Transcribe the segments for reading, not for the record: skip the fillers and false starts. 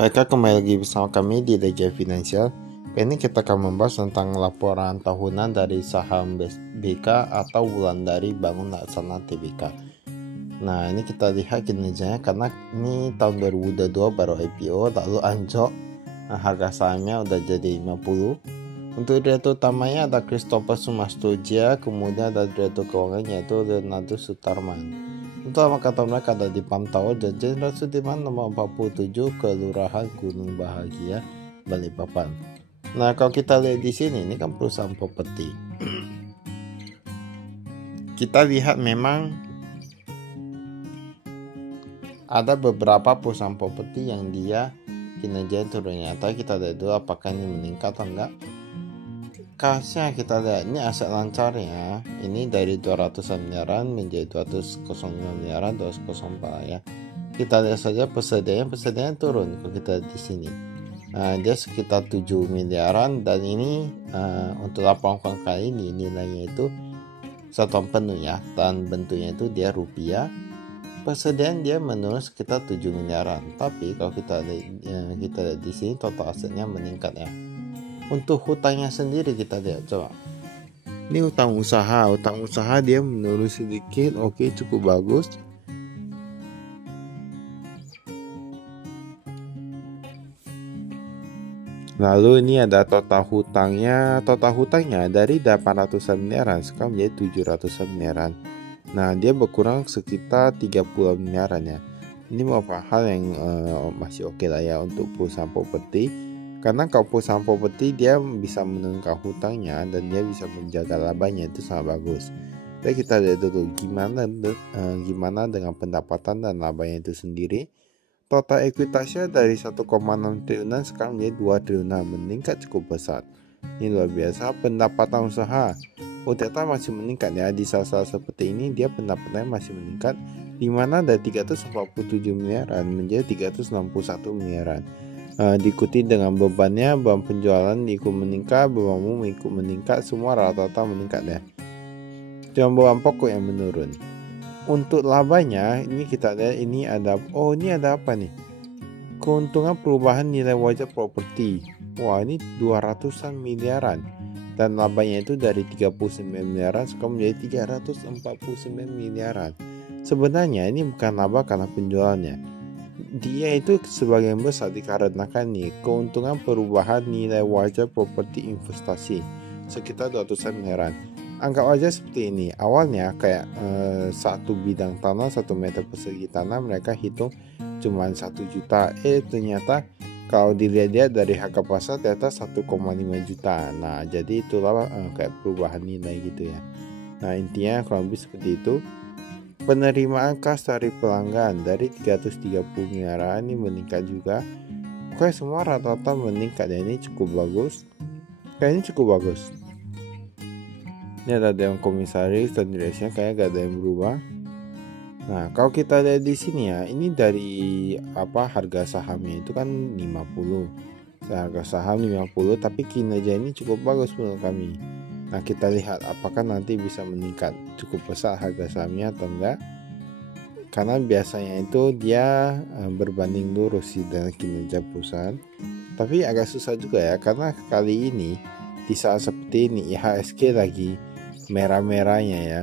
Baiklah, kembali lagi bersama kami di DJ Finansial. Ini kita akan membahas tentang laporan tahunan dari saham BK atau bulan dari Bangun Laksana Tbk. Nah, ini kita lihat kinerjanya karena ini tahun 2022 baru IPO lalu anjlok. Nah, harga sahamnya udah jadi 50. Untuk direktur utamanya ada Christopher Sumastoja, kemudian ada direktur keuangan yaitu Leonardo Sutarman. Untuk nama kantor mereka ada di Pamtau dan Jenderal Sudirman nomor 47, Kelurahan Gunung Bahagia, Balikpapan. Nah, kalau kita lihat di sini, ini kan perusahaan properti. Kita lihat memang ada beberapa perusahaan properti yang dia kinerja turunnya. Tapi kita lihat dulu apakah ini meningkat atau enggak. Kasnya kita lihat ini aset lancarnya ini dari 200 miliaran menjadi 205 miliaran 204 ya. Kita lihat saja persediaan turun kalau kita di sini. Dia sekitar 7 miliaran dan ini untuk laporan kali ini nilainya itu satuan penuh ya, dan bentuknya itu dia rupiah. Persediaan dia menurun sekitar 7 miliaran. Tapi kalau kita lihat di sini total asetnya meningkat ya. Untuk hutangnya sendiri kita lihat coba. Ini hutang usaha dia menurun sedikit, oke, cukup bagus. Lalu ini ada total hutangnya dari 800 miliaran sekarang menjadi 700 miliaran. Nah, dia berkurang sekitar 30 miliaran ya. Ini beberapa hal yang masih oke lah ya untuk perusahaan properti. Karena kalau perusahaan properti dia bisa menurunkan hutangnya dan dia bisa menjaga labanya, itu sangat bagus. Jadi kita lihat dulu gimana dengan pendapatan dan labanya itu sendiri. Total ekuitasnya dari 1,6 triliunan sekarang menjadi 2 triliunan, meningkat cukup besar. Ini luar biasa. Pendapatan usaha ternyata masih meningkat ya. Di saat-saat seperti ini dia pendapatannya masih meningkat, di mana dari 347 miliaran menjadi 361 miliaran. Diikuti dengan beban penjualan ikut meningkat, beban umum ikut meningkat, semua rata-rata meningkat ya. Cuma beban pokok yang menurun. Untuk labanya ini kita lihat ini ada apa nih? Keuntungan perubahan nilai wajar properti. Wah, ini 200-an miliaran. Dan labanya itu dari 39 miliaran sekarang menjadi 349 miliaran. Sebenarnya ini bukan laba karena penjualannya. Dia itu sebagian besar dikarenakan nih keuntungan perubahan nilai wajar properti investasi sekitar 200 miliaran. Anggap aja seperti ini, awalnya kayak satu bidang tanah 1 meter persegi tanah mereka hitung cuma 1 juta, ternyata kalau dilihat dari harga pasar ternyata 1,5 juta. Nah, jadi itulah kayak perubahan nilai gitu ya. Nah, intinya kurang lebih seperti itu. Penerimaan kas dari pelanggan dari 330 miliaran ini meningkat juga. Oke, semua rata-rata meningkat ya, ini cukup bagus. Kayaknya cukup bagus. Ini ada yang komisaris dan direksinya kayak gak ada yang berubah. Nah, kalau kita lihat di sini ya, ini dari harga sahamnya itu kan 50. Harga saham 50 tapi kinerja ini cukup bagus menurut kami. Nah, kita lihat apakah nanti bisa meningkat cukup besar harga sahamnya atau enggak. Karena biasanya itu dia berbanding lurus sih dengan kinerja perusahaan. Tapi agak susah juga ya, karena kali ini di saat seperti ini IHSG lagi merah-merahnya ya.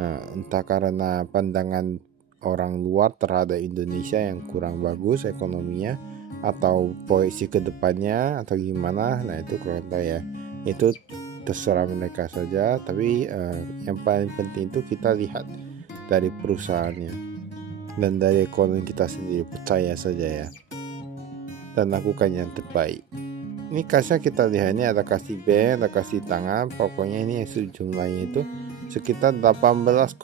Nah, entah karena pandangan orang luar terhadap Indonesia yang kurang bagus ekonominya atau proyeksi ke depannya atau gimana. Nah, itu kurang tahu ya. Itu terserah mereka saja, tapi yang paling penting itu kita lihat dari perusahaannya dan dari ekonomi kita sendiri, percaya saja ya dan lakukan yang terbaik. Ini kasnya kita lihat, ini ada kasih bank, ada kasih tangan, pokoknya ini jumlahnya itu sekitar 18,6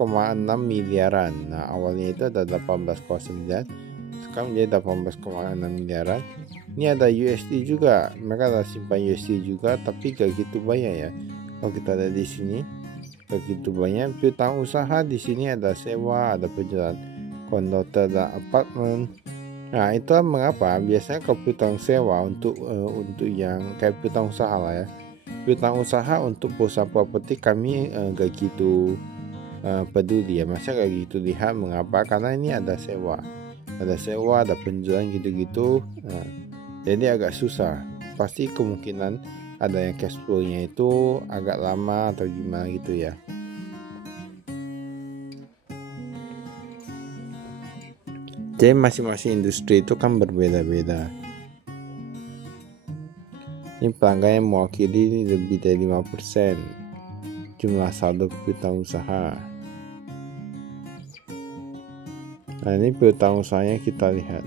miliaran. Nah, awalnya itu ada 18,9, sekarang menjadi 18,6 miliaran. Ini ada USD juga, mereka ada simpan USD juga, tapi gak gitu banyak ya. Kalau kita lihat di sini, gak gitu banyak. Piutang usaha di sini ada sewa, ada penjualan kondoter dan apartemen. Nah, itu mengapa biasanya kalau piutang sewa untuk yang kayak piutang usaha lah ya. Piutang usaha untuk perusahaan properti kami gak gitu peduli ya. Masa gak gitu lihat, mengapa? Karena ini ada sewa, ada penjualan gitu-gitu. Nah, Jadi agak susah. Pasti kemungkinan ada yang cash flow-nya itu agak lama atau gimana gitu ya. Jadi masing-masing industri itu kan berbeda-beda. Ini pelanggan yang mewakili lebih dari 5% jumlah saldo piutang usaha. Nah, ini piutang usahanya kita lihat.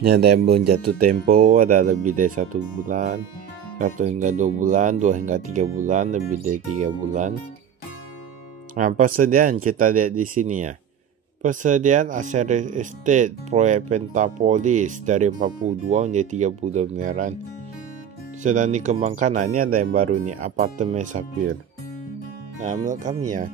Ini ada yang belum jatuh tempo, ada lebih dari 1 bulan, 1 hingga 2 bulan, 2 hingga 3 bulan, lebih dari 3 bulan. Nah, persediaan kita lihat di sini ya. Persediaan aset real estate proyek Pentapolis dari 42 menjadi 32 miliaran. Sedang dikembangkan. Nah, ini ada yang baru nih, apartemen Sapphire. Nah, menurut kami ya,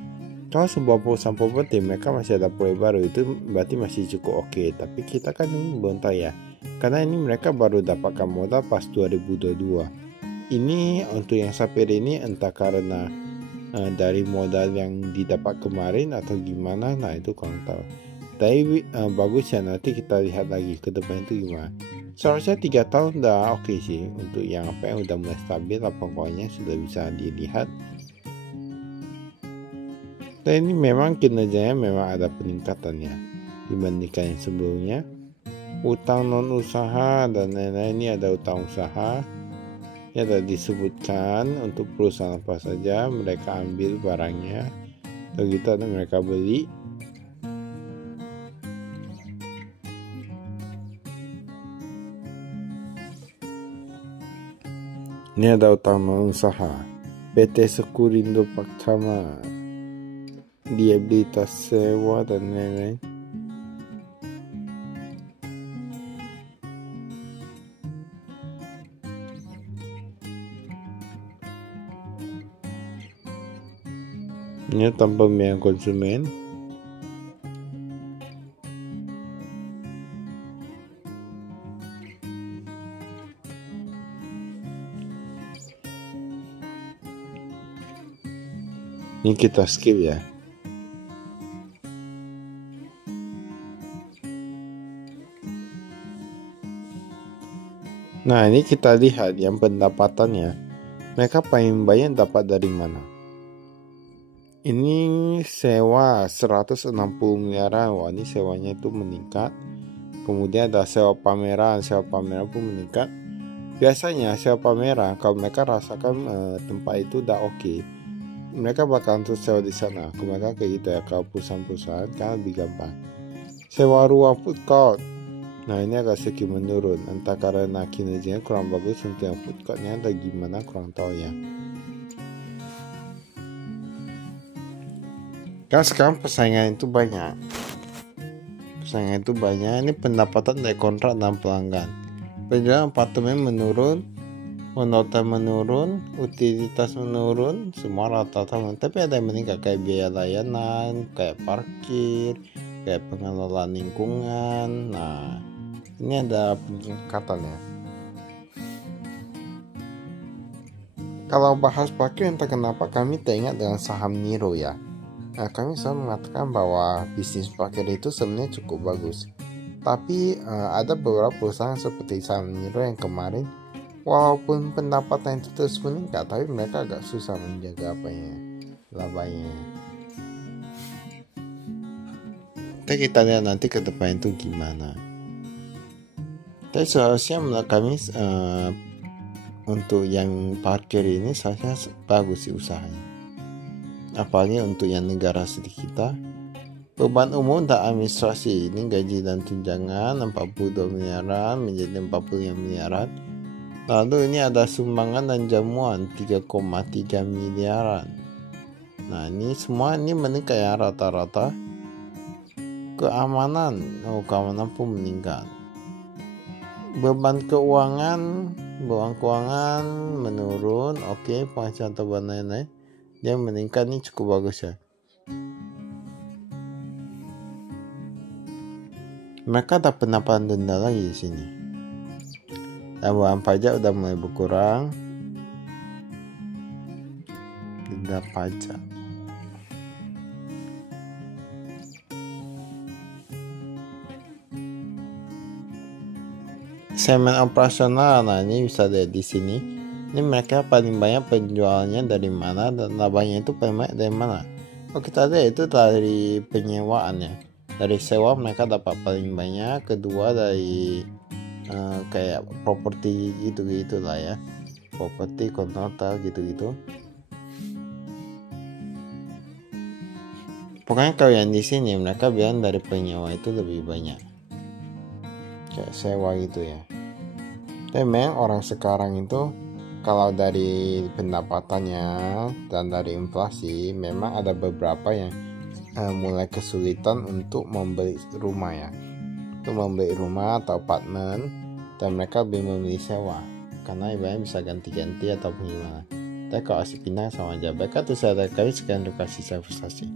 kalau sebuah perusahaan properti mereka masih ada proyek baru, itu berarti masih cukup oke. Tapi kita kan belum tahu ya, karena ini mereka baru dapatkan modal pas 2022. Ini untuk yang Sapphire ini entah karena dari modal yang didapat kemarin atau gimana, nah itu kurang tahu. Tapi bagus ya, nanti kita lihat lagi ke depan itu gimana. Seharusnya 3 tahun udah oke sih untuk yang apa yang udah mulai stabil, pokoknya sudah bisa dilihat. Dan ini memang kinerjanya memang ada peningkatannya dibandingkan yang sebelumnya. Utang non usaha dan lain-lain, ini ada utang usaha. Ini ada disebutkan untuk perusahaan apa saja mereka ambil barangnya, begitu ada mereka beli. Ini ada utang non usaha, PT Sekurindo Pakcama, liabilitas sewa dan lain-lain. Ini tanpa pembiayaan konsumen. Ini kita skip ya. Nah, ini kita lihat yang pendapatannya. Mereka paling banyak dapat dari mana? Ini sewa 160 miliaran. Wah, ini sewanya itu meningkat. Kemudian ada sewa pameran pun meningkat. Biasanya sewa pameran kalau mereka rasakan tempat itu udah oke, mereka bakal terus sewa di sana. Kemudian kayak gitu ya, kalau perusahaan-perusahaan kan lebih gampang. Sewa ruang food court. Nah, ini agak sedikit menurun, entah karena kinerjanya kurang bagus untuk yang food courtnya ada gimana kurang tahu ya. Kan sekarang persaingan itu banyak. Ini pendapatan dari kontrak dan pelanggan. Penjualan apartemen menurun, honorer menurun, utilitas menurun, semua rata-rata menurun. Tapi ada yang meningkat kayak biaya layanan, kayak parkir, kayak pengelolaan lingkungan. Nah, ini ada peningkatan ya. Kalau bahas parkir, entah kenapa kami teringat dengan saham Niro ya. Nah, kami selalu mengatakan bahwa bisnis parkir itu sebenarnya cukup bagus. Tapi ada beberapa perusahaan seperti saham Niro yang kemarin, walaupun pendapatan itu terus meningkat, tapi mereka agak susah menjaga labanya. Kita lihat nanti ke depan itu gimana. Tapi seharusnya menurut kami untuk yang parkir ini seharusnya bagus sih usahanya. Apalagi untuk yang negara seperti kita. Beban umum dan administrasi ini gaji dan tunjangan 42 miliaran menjadi 45 miliaran. Lalu ini ada sumbangan dan jamuan 3,3 miliaran. Nah, ini semua ini meningkat ya rata-rata. Keamanan pun meningkat. Beban keuangan menurun. Oke, penghasilan tambahan lain-lain dia meningkat, ini cukup bagus ya. Mereka ada penambahan denda lagi di sini. tambahan pajak udah mulai berkurang. Denda pajak. Segmen operasional, nah ini bisa lihat di sini. Ini mereka paling banyak penjualnya dari mana dan labanya itu paling banyak dari mana. Kalau kita lihat itu dari penyewaannya. Dari sewa mereka dapat paling banyak. Kedua dari kayak properti gitu-gitu lah ya. Properti, kontrak gitu-gitu. Pokoknya kalau yang di sini mereka bilang dari penyewa itu lebih banyak. Kayak sewa gitu ya. Tapi memang orang sekarang itu kalau dari pendapatannya dan dari inflasi memang ada beberapa yang mulai kesulitan untuk membeli rumah ya. Untuk membeli rumah atau apartemen, dan mereka lebih memilih sewa karena ibaratnya bisa ganti-ganti ataupun gimana. Tapi kalau asik pindah sama aja. Baik, itu saya dari kami, sekian, terima kasih, saya frustasi.